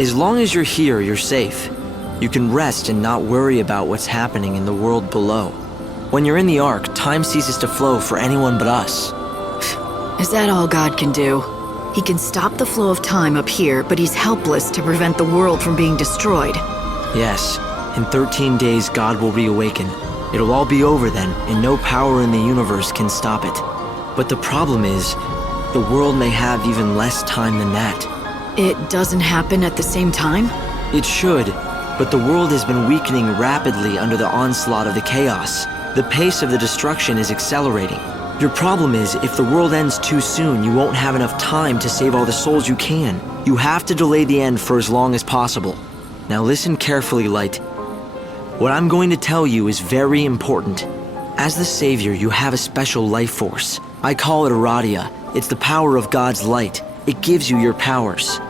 As long as you're here, you're safe. You can rest and not worry about what's happening in the world below. When you're in the Ark, time ceases to flow for anyone but us. Is that all God can do? He can stop the flow of time up here, but he's helpless to prevent the world from being destroyed. Yes, in 13 days God will reawaken. It'll all be over then, and no power in the universe can stop it. But the problem is, the world may have even less time than that. It doesn't happen at the same time? It should, but the world has been weakening rapidly under the onslaught of the chaos. The pace of the destruction is accelerating. Your problem is, if the world ends too soon, you won't have enough time to save all the souls you can. You have to delay the end for as long as possible. Now listen carefully, Light. What I'm going to tell you is very important. As the Savior, you have a special life force. I call it Aradia. It's the power of God's light. It gives you your powers,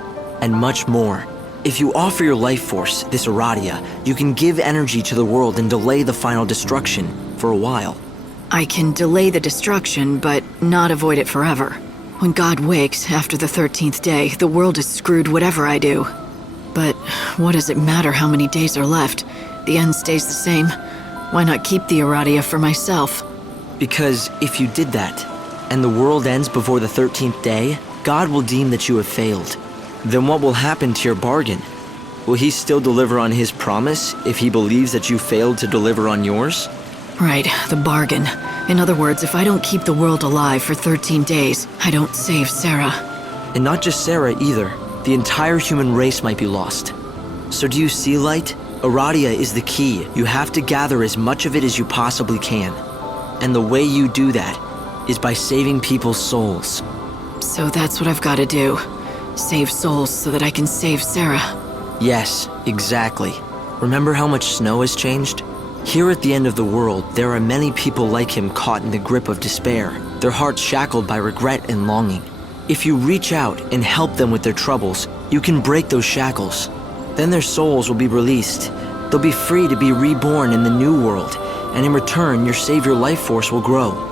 and much more. If you offer your life force, this Aradia, you can give energy to the world and delay the final destruction for a while. I can delay the destruction, but not avoid it forever. When God wakes after the 13th day, the world is screwed whatever I do. But what does it matter how many days are left? The end stays the same. Why not keep the Aradia for myself? Because if you did that, and the world ends before the 13th day, God will deem that you have failed. Then what will happen to your bargain? Will he still deliver on his promise if he believes that you failed to deliver on yours? Right, the bargain. In other words, if I don't keep the world alive for 13 days, I don't save Sarah. And not just Sarah either. The entire human race might be lost. So do you see, Light? Aradia is the key. You have to gather as much of it as you possibly can. And the way you do that is by saving people's souls. So that's what I've got to do. Save souls so that I can save Sarah. Yes, exactly. Remember how much snow has changed? Here at the end of the world, there are many people like him caught in the grip of despair, their hearts shackled by regret and longing. If you reach out and help them with their troubles, you can break those shackles. Then their souls will be released. They'll be free to be reborn in the new world, and in return, your savior life force will grow.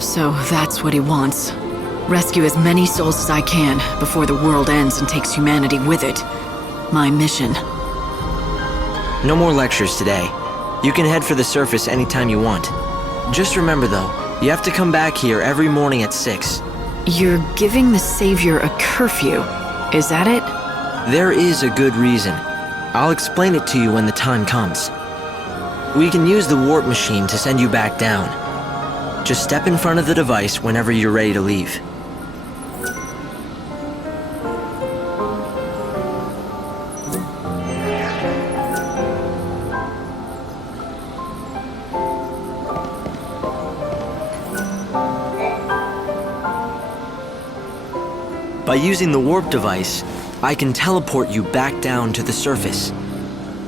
So that's what he wants. Rescue as many souls as I can before the world ends and takes humanity with it. My mission. No more lectures today. You can head for the surface anytime you want. Just remember though, you have to come back here every morning at 6. You're giving the Savior a curfew. Is that it? There is a good reason. I'll explain it to you when the time comes. We can use the warp machine to send you back down. Just step in front of the device whenever you're ready to leave. By using the warp device, I can teleport you back down to the surface.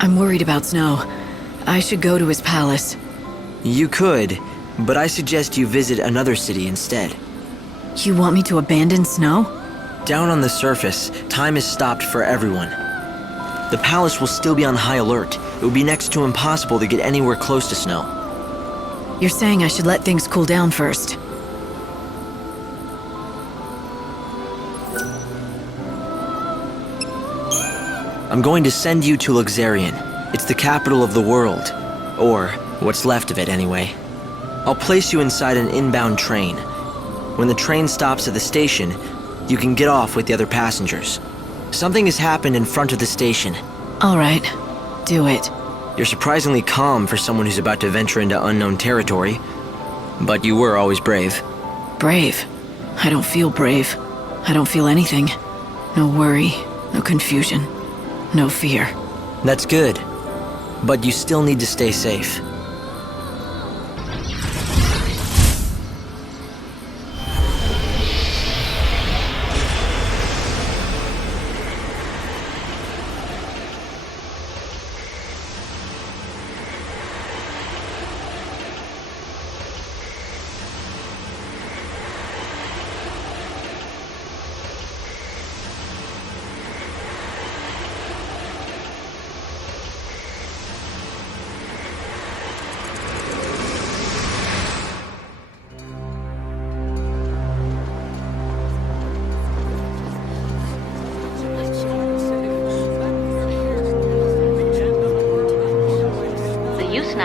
I'm worried about Snow. I should go to his palace. You could, but I suggest you visit another city instead. You want me to abandon Snow? Down on the surface, time is stopped for everyone. The palace will still be on high alert. It would be next to impossible to get anywhere close to Snow. You're saying I should let things cool down first. I'm going to send you to Luxarian. It's the capital of the world. Or, what's left of it anyway. I'll place you inside an inbound train. When the train stops at the station, you can get off with the other passengers. Something has happened in front of the station. All right, do it. You're surprisingly calm for someone who's about to venture into unknown territory. But you were always brave. Brave? I don't feel brave. I don't feel anything. No worry, no confusion, no fear. That's good. But you still need to stay safe.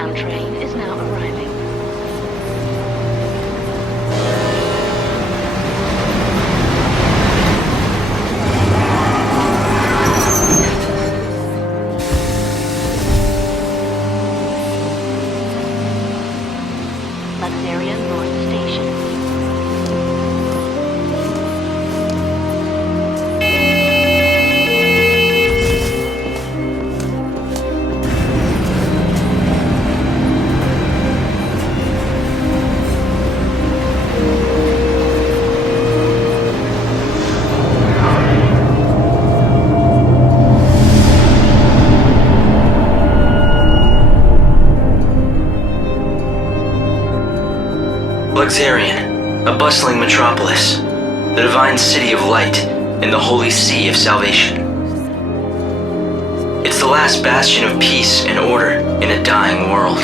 southbound train is now arriving. Luxarian North Station. XIII, a bustling metropolis, the divine city of light and the holy sea of salvation. It's the last bastion of peace and order in a dying world.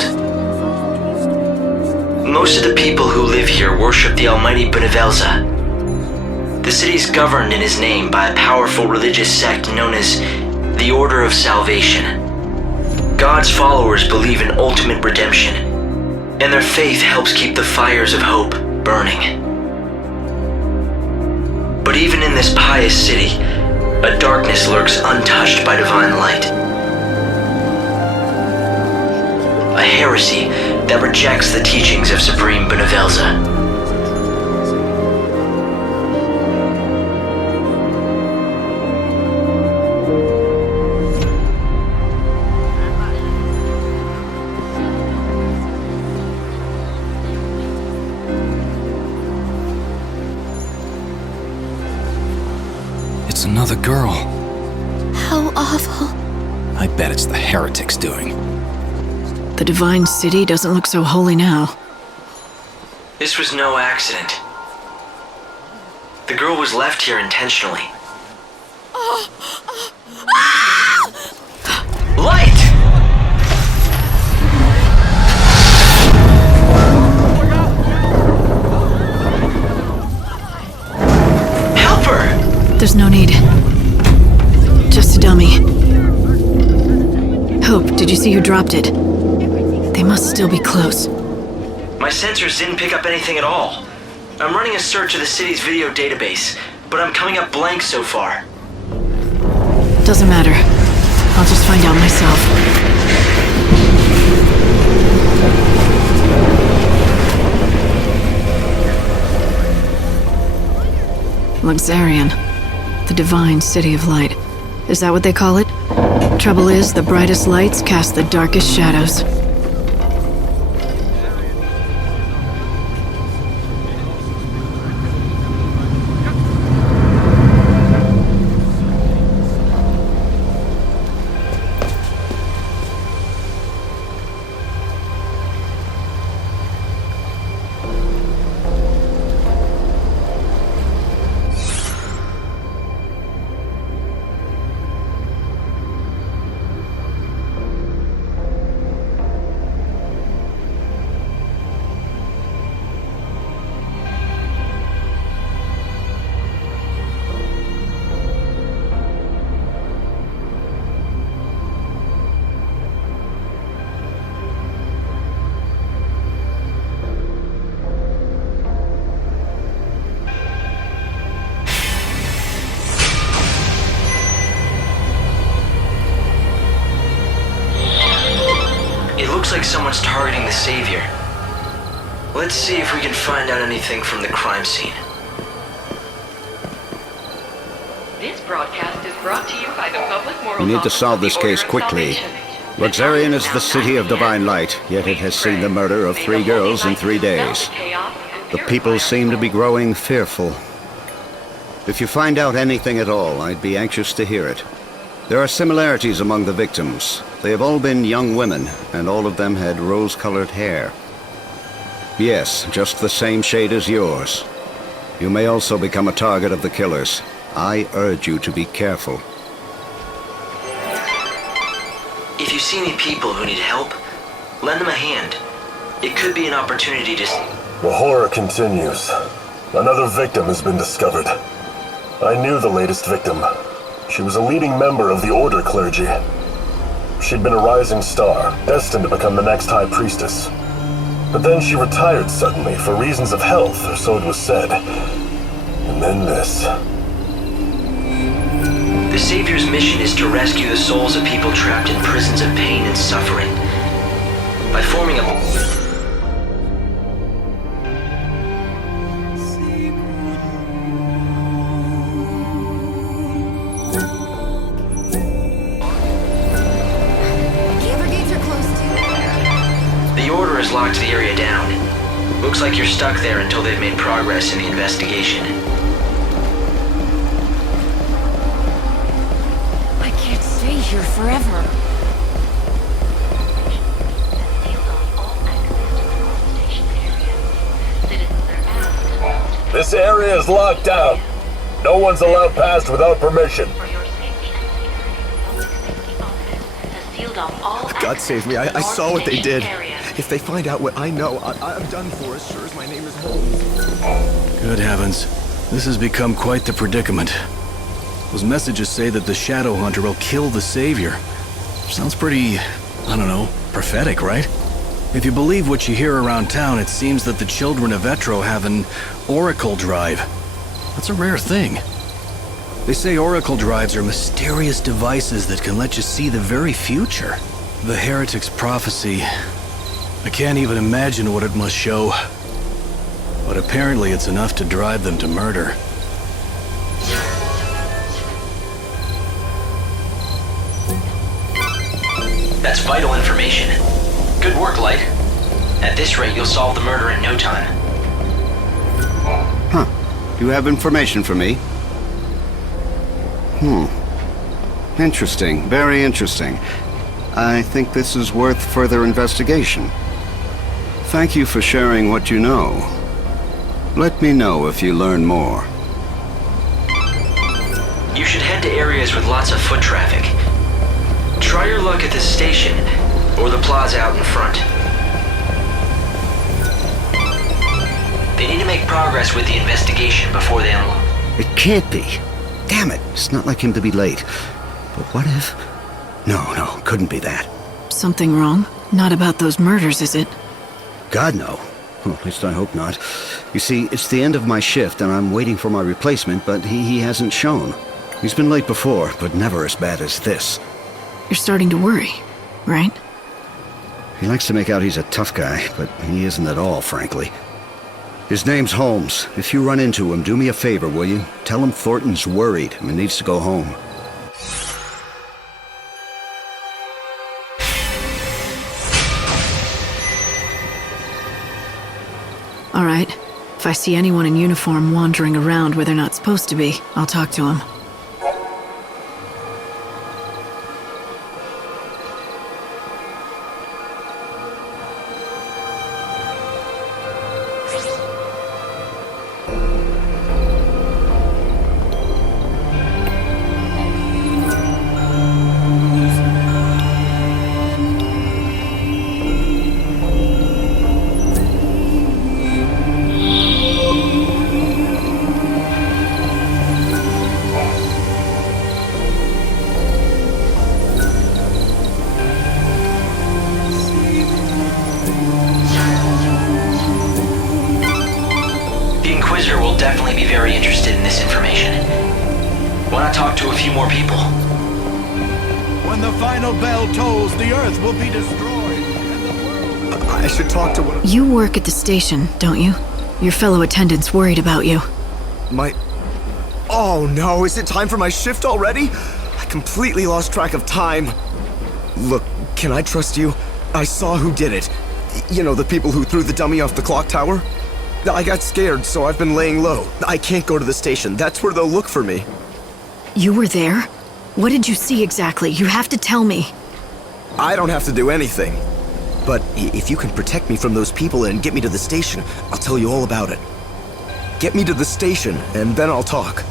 Most of the people who live here worship the almighty Benevelza. The city is governed in his name by a powerful religious sect known as the Order of Salvation. God's followers believe in ultimate redemption, and their faith helps keep the fires of hope burning. But even in this pious city, a darkness lurks untouched by divine light. A heresy that rejects the teachings of Supreme Benevelza. It's another girl. How awful. I bet it's the heretic's doing. The divine city doesn't look so holy now. This was no accident. The girl was left here intentionally. Light! Help her! There's no need. Just a dummy. Hope, did you see who dropped it? They must still be close. My sensors didn't pick up anything at all. I'm running a search of the city's video database, but I'm coming up blank so far. Doesn't matter. I'll just find out myself. Luxarian. The divine city of light. Is that what they call it? Trouble is, the brightest lights cast the darkest shadows. It looks like someone's targeting the Savior. Let's see if we can find out anything from the crime scene. This broadcast is brought to you by the Public Morals We need to Office solve of the this Order case of quickly. Salvation. Luxarian is the city of divine light, yet it has seen the murder of 3 girls in 3 days. The people seem to be growing fearful. If you find out anything at all, I'd be anxious to hear it. There are similarities among the victims. They have all been young women, and all of them had rose-colored hair. Yes, just the same shade as yours. You may also become a target of the killers. I urge you to be careful. If you see any people who need help, lend them a hand. It could be an opportunity to... The horror continues. Another victim has been discovered. I knew the latest victim. She was a leading member of the Order clergy. She'd been a rising star, destined to become the next High Priestess. But then she retired suddenly for reasons of health, or so it was said. And then this. The Savior's mission is to rescue the souls of people trapped in prisons of pain and suffering. By forming a... The Order has locked the area down. Looks like you're stuck there until they've made progress in the investigation. I can't stay here forever. This area is locked down. No one's allowed past without permission. God save me, I saw what they did. If they find out what I know, I'm done for, as sure as my name is Holmes. Good heavens. This has become quite the predicament. Those messages say that the Shadow Hunter will kill the Savior. Sounds pretty, I don't know, prophetic, right? If you believe what you hear around town, it seems that the children of Etro have an Oracle Drive. That's a rare thing. They say Oracle Drives are mysterious devices that can let you see the very future. The Heretic's prophecy. I can't even imagine what it must show. But apparently it's enough to drive them to murder. That's vital information. Good work, Light. At this rate, you'll solve the murder in no time. Huh. You have information for me? Interesting. Very interesting. I think this is worth further investigation. Thank you for sharing what you know. Let me know if you learn more. You should head to areas with lots of foot traffic. Try your luck at the station, or the plaza out in front. They need to make progress with the investigation before they unlock. It can't be. Damn it. It's not like him to be late. But what if... No, couldn't be that. Something wrong? Not about those murders, is it? God, no. Well, at least I hope not. You see, it's the end of my shift, and I'm waiting for my replacement, but he hasn't shown. He's been late before, but never as bad as this. You're starting to worry, right? He likes to make out he's a tough guy, but he isn't at all, frankly. His name's Holmes. If you run into him, do me a favor, will you? Tell him Thornton's worried and needs to go home. All right. If I see anyone in uniform wandering around where they're not supposed to be, I'll talk to them. Definitely be very interested in this information. Want to talk to a few more people? When the final bell tolls, the Earth will be destroyed, and the world... I should talk to one of... You work at the station, don't you? Your fellow attendant's worried about you. Oh no, is it time for my shift already? I completely lost track of time. Look, can I trust you? I saw who did it. You know, the people who threw the dummy off the clock tower? I got scared, so I've been laying low. I can't go to the station. That's where they'll look for me. You were there? What did you see exactly? You have to tell me. I don't have to do anything. But if you can protect me from those people and get me to the station, I'll tell you all about it. Get me to the station, and then I'll talk.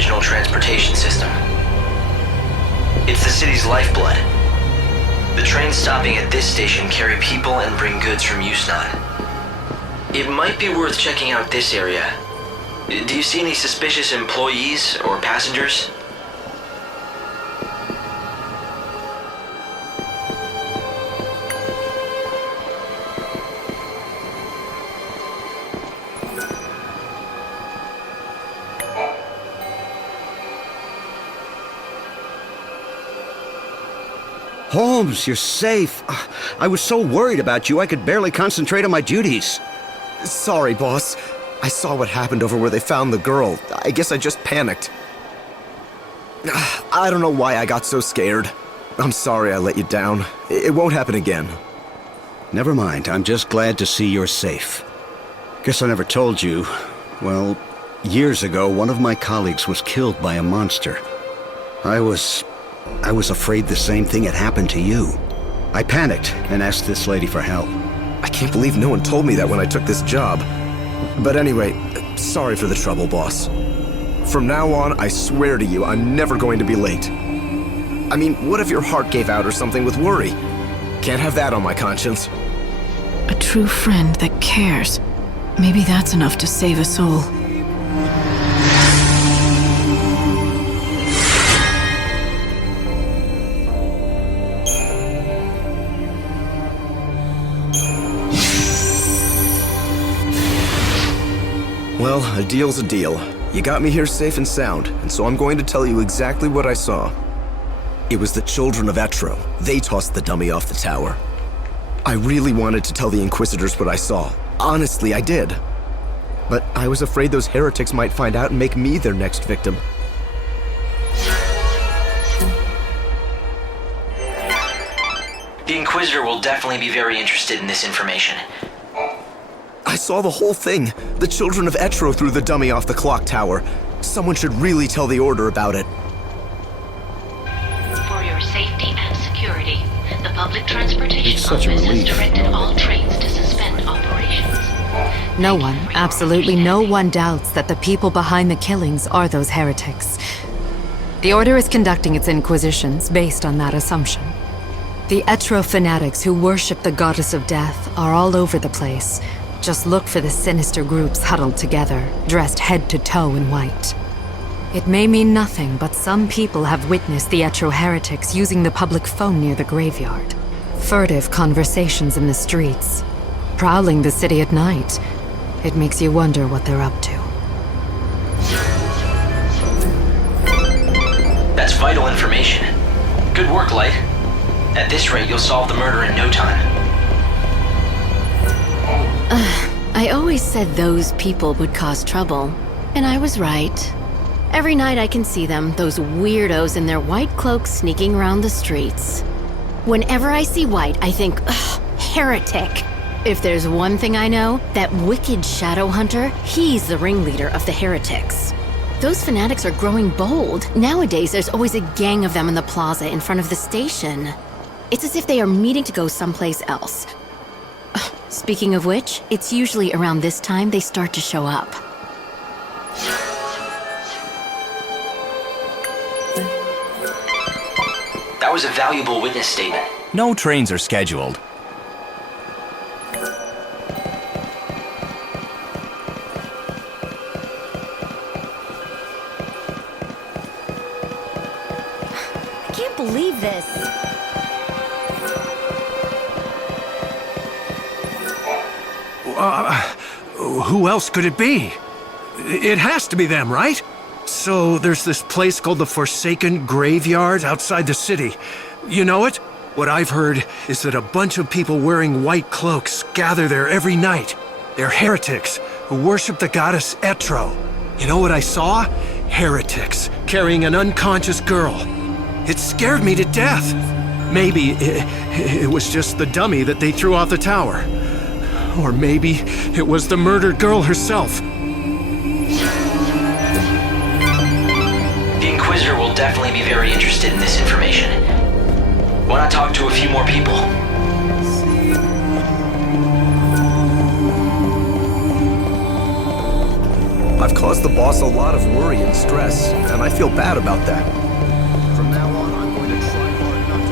regional transportation system. It's the city's lifeblood. The trains stopping at this station carry people and bring goods from Yusnan. It might be worth checking out this area. Do you see any suspicious employees or passengers? Holmes, you're safe. I was so worried about you, I could barely concentrate on my duties. Sorry, boss. I saw what happened over where they found the girl. I guess I just panicked. I don't know why I got so scared. I'm sorry I let you down. It won't happen again. Never mind, I'm just glad to see you're safe. Guess I never told you. Well, years ago, one of my colleagues was killed by a monster. I was afraid the same thing had happened to you. I panicked and asked this lady for help. I can't believe no one told me that when I took this job. But anyway, sorry for the trouble, boss. From now on, I swear to you, I'm never going to be late. I mean, what if your heart gave out or something with worry? Can't have that on my conscience. A true friend that cares. Maybe that's enough to save a soul. Well, a deal's a deal. You got me here safe and sound, and so I'm going to tell you exactly what I saw. It was the children of Etro. They tossed the dummy off the tower. I really wanted to tell the Inquisitors what I saw. Honestly, I did. But I was afraid those heretics might find out and make me their next victim. The Inquisitor will definitely be very interested in this information. I saw the whole thing. The children of Etro threw the dummy off the clock tower. Someone should really tell the Order about it. For your safety and security, the Public Transportation It's such a Office has relief, directed knowing all that- trains to suspend operations. No one, absolutely no one doubts that the people behind the killings are those heretics. The Order is conducting its inquisitions based on that assumption. The Etro fanatics who worship the Goddess of Death are all over the place. Just look for the sinister groups huddled together, dressed head to toe in white. It may mean nothing, but some people have witnessed the Etro heretics using the public phone near the graveyard. Furtive conversations in the streets. Prowling the city at night. It makes you wonder what they're up to. That's vital information. Good work, Light. At this rate, you'll solve the murder in no time. I always said those people would cause trouble, and I was right. Every night I can see them, those weirdos in their white cloaks sneaking around the streets. Whenever I see white, I think, ugh, heretic. If there's one thing I know, that wicked shadow hunter, he's the ringleader of the heretics. Those fanatics are growing bold. Nowadays, there's always a gang of them in the plaza in front of the station. It's as if they are meeting to go someplace else. Speaking of which, it's usually around this time they start to show up. That was a valuable witness statement. No trains are scheduled. I can't believe this. Who else could it be? It has to be them, right? So there's this place called the Forsaken Graveyard outside the city. You know it? What I've heard is that a bunch of people wearing white cloaks gather there every night. They're heretics who worship the goddess Etro. You know what I saw? Heretics carrying an unconscious girl. It scared me to death. Maybe it was just the dummy that they threw off the tower. Or maybe it was the murdered girl herself. The Inquisitor will definitely be very interested in this information. Why not talk to a few more people? I've caught caused the boss a lot of worry and stress, and I feel bad about that. From now on, I'm going to try hard not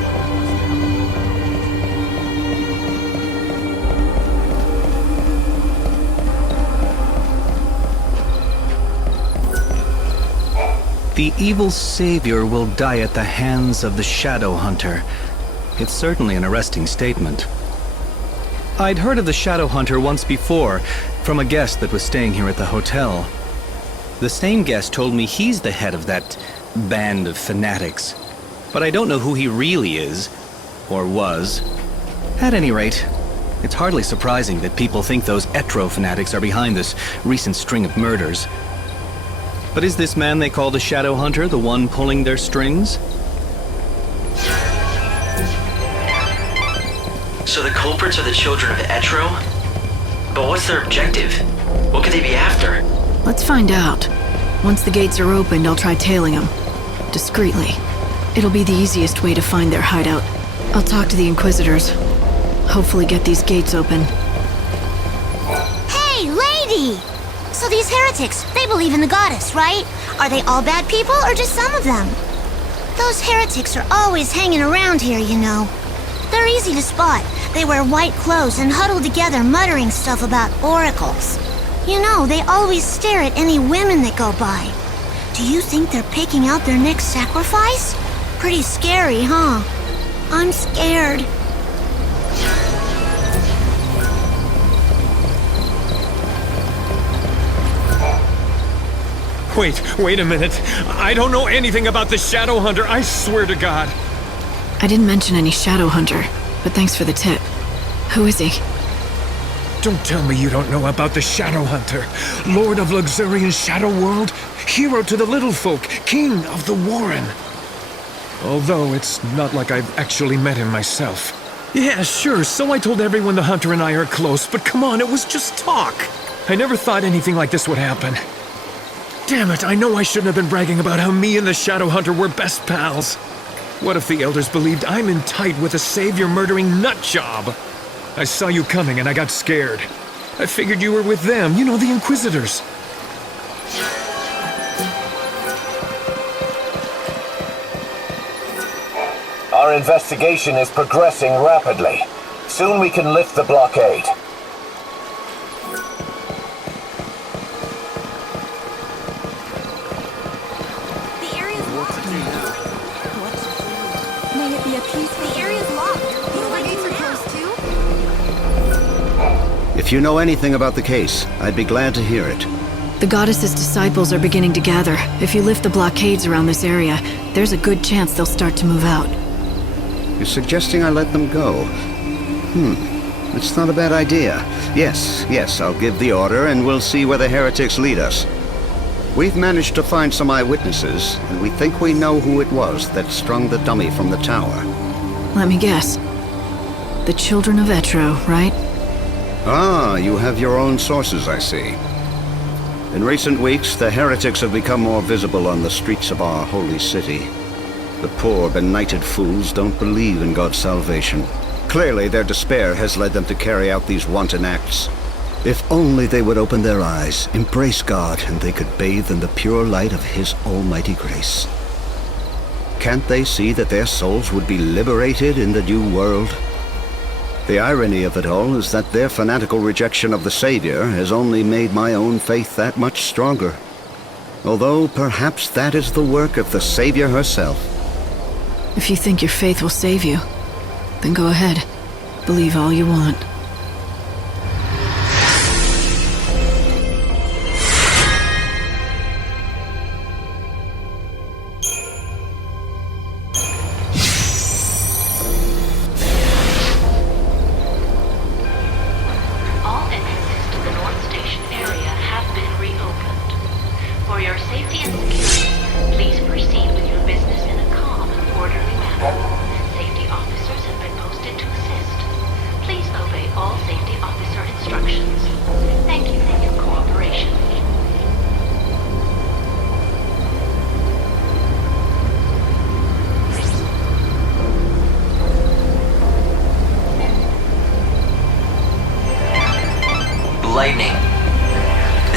to The evil savior will die at the hands of the Shadow Hunter. It's certainly an arresting statement. I'd heard of the Shadow Hunter once before, from a guest that was staying here at the hotel. The same guest told me he's the head of that band of fanatics. But I don't know who he really is, or was. At any rate, it's hardly surprising that people think those XIII fanatics are behind this recent string of murders. But is this man they call the Shadow Hunter the one pulling their strings? So the culprits are the children of XIII? But what's their objective? What could they be after? Let's find out. Once the gates are opened, I'll try tailing them. Discreetly. It'll be the easiest way to find their hideout. I'll talk to the Inquisitors. Hopefully get these gates open. Hey, lady! So these heretics, they believe in the goddess, right? Are they all bad people, or just some of them? Those heretics are always hanging around here, you know. They're easy to spot. They wear white clothes and huddle together muttering stuff about oracles. You know, they always stare at any women that go by. Do you think they're picking out their next sacrifice? Pretty scary, huh? I'm scared. Wait a minute. I don't know anything about the Shadow Hunter, I swear to God. I didn't mention any Shadow Hunter, but thanks for the tip. Who is he? Don't tell me you don't know about the Shadow Hunter. Lord of luxuriant Shadow World, hero to the little folk, king of the Warren. Although it's not like I've actually met him myself. Yeah, sure, so I told everyone the Hunter and I are close, but come on, it was just talk. I never thought anything like this would happen. Damn it, I know I shouldn't have been bragging about how me and the Shadow Hunter were best pals. What if the elders believed I'm in tight with a savior-murdering nutjob? I saw you coming and I got scared. I figured you were with them, you know, the Inquisitors. Our investigation is progressing rapidly. Soon we can lift the blockade. If you know anything about the case, I'd be glad to hear it. The goddess's disciples are beginning to gather. If you lift the blockades around this area, there's a good chance they'll start to move out. You're suggesting I let them go? It's not a bad idea. Yes, I'll give the order and we'll see where the heretics lead us. We've managed to find some eyewitnesses, and we think we know who it was that strung the dummy from the tower. Let me guess. The children of XIII, right? Ah, you have your own sources, I see. In recent weeks, the heretics have become more visible on the streets of our holy city. The poor, benighted fools don't believe in God's salvation. Clearly, their despair has led them to carry out these wanton acts. If only they would open their eyes, embrace God, and they could bathe in the pure light of His almighty grace. Can't they see that their souls would be liberated in the new world? The irony of it all is that their fanatical rejection of the Savior has only made my own faith that much stronger. Although perhaps that is the work of the Savior herself. If you think your faith will save you, then go ahead. Believe all you want.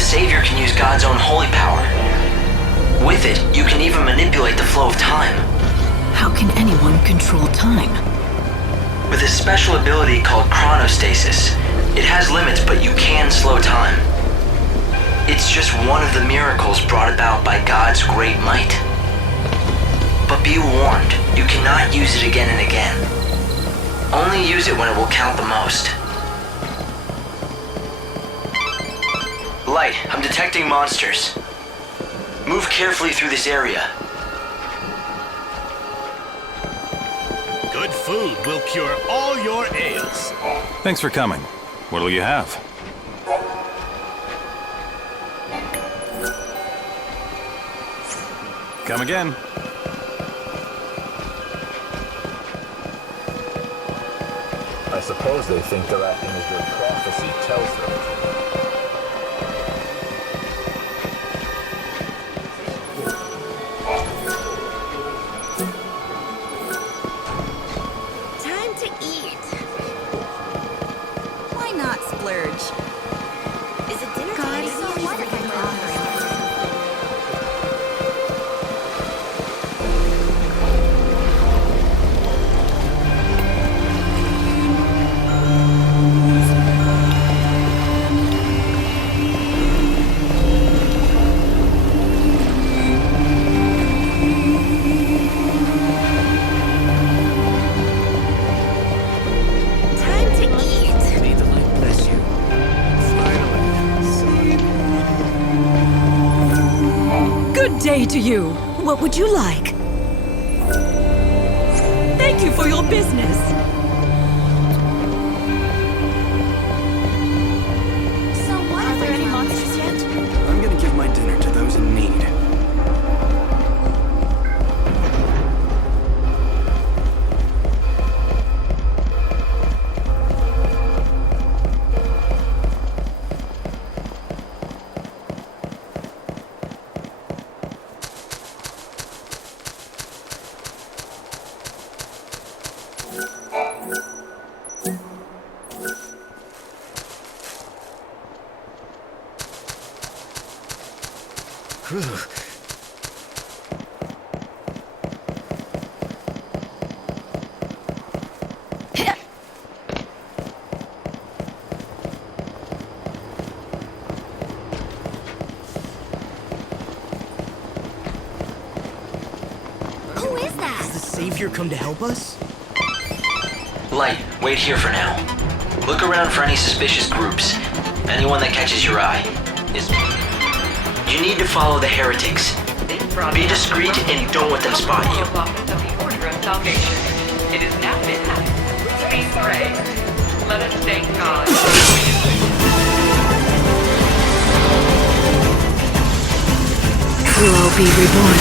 Savior can use God's own holy power. With it, you can even manipulate the flow of time. How can anyone control time? With a special ability called chronostasis. It has limits, but you can slow time. It's just one of the miracles brought about by God's great might. But be warned, you cannot use it again and again. Only use it when it will count the most. Light, I'm detecting monsters. Move carefully through this area. Good food will cure all your ails. Thanks for coming. What'll you have? Come again. I suppose they think they're acting as their prophecy tells them. Time to eat. Why not splurge? Is it dinner time? So what if I'm hungry? Day to you. What would you like? Thank you for your business. So what are there any monsters yet? I'm gonna give my dinner to those in need. Who is that? Does the Savior come to help us? Light, wait here for now. Look around for any suspicious groups. Anyone that catches your eye. You need to follow the heretics. Be discreet and don't let them spot you. Order of Salvation. It is now midnight. Please pray. Let us thank God. We'll all be reborn.